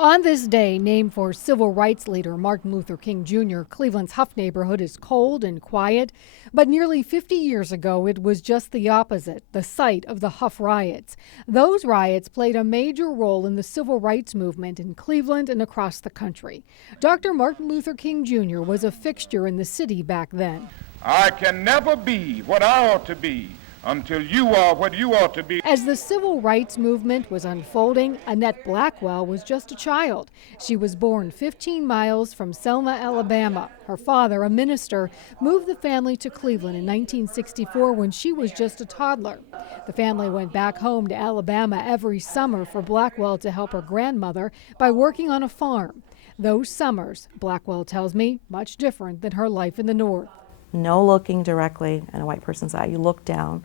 On this day, named for civil rights leader Martin Luther King Jr., Cleveland's Huff neighborhood is cold and quiet. But nearly 50 years ago, it was just the opposite, the site of the Huff riots. Those riots played a major role in the civil rights movement in Cleveland and across the country. Dr. Martin Luther King Jr. was a fixture in the city back then. I can never be what I ought to be until you are what you ought to be. As the civil rights movement was unfolding, Annette Blackwell was just a child. She was born 15 miles from Selma, Alabama. Her father, a minister, moved the family to Cleveland in 1964 when she was just a toddler. The family went back home to Alabama every summer for Blackwell to help her grandmother by working on a farm. Those summers, Blackwell tells me, much different than her life in the North. No looking directly in a white person's eye. You look down.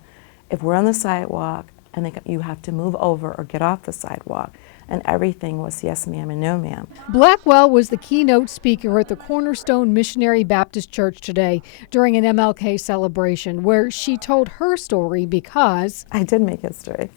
If we're on the sidewalk and you have to move over or get off the sidewalk, and everything was yes ma'am and no ma'am. Blackwell was the keynote speaker at the Cornerstone Missionary Baptist Church today during an MLK celebration where she told her story because I did make history.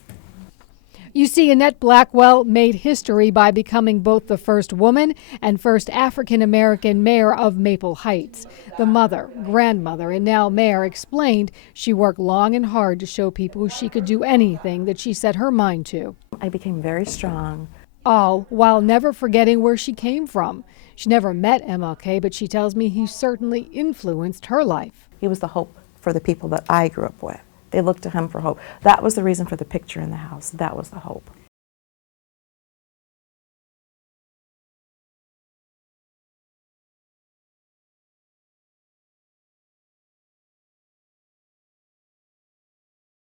You see, Annette Blackwell made history by becoming both the first woman and first African-American mayor of Maple Heights. The mother, grandmother, and now mayor explained she worked long and hard to show people she could do anything that she set her mind to. I became very strong. All while never forgetting where she came from. She never met MLK, but she tells me he certainly influenced her life. He was the hope for the people that I grew up with. They looked to him for hope. That was the reason for the picture in the house. That was the hope.